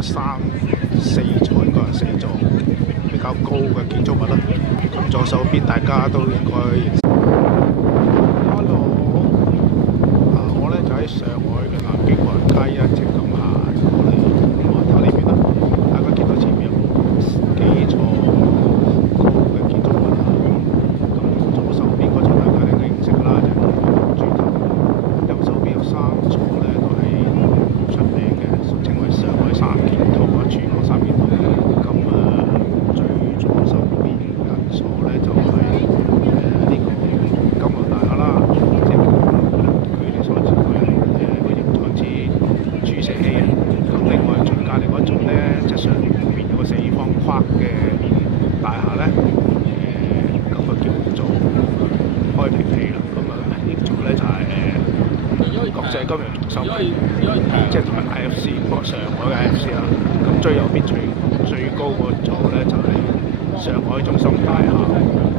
有4座，應該係4座比較高嘅建築物啦。咁左手邊大家都應該認識。Hello，我咧就喺上海嘅南京華人街一直咁行過嚟環塔呢邊啦。大家見到前面有幾座高嘅建築物啦。咁左手邊嗰座大家應該認識啦，就係豬頭。右手邊有3座咧，都係出名嘅，俗稱為上海三件套啊，全國三件套。咁最左手邊近座咧就係呢個金茂大廈啦，即係佢哋所指嘅個形狀似注射器啊。咁另外最隔離嗰座咧，即係上面有個4方框嘅大廈咧，咁就叫做開平器啦。咁呢座咧就係國際金融中心，即係同埋 IFC， 不過上海嘅 IFC 啦。咁最右邊最高嗰座咧就係上海中心大廈。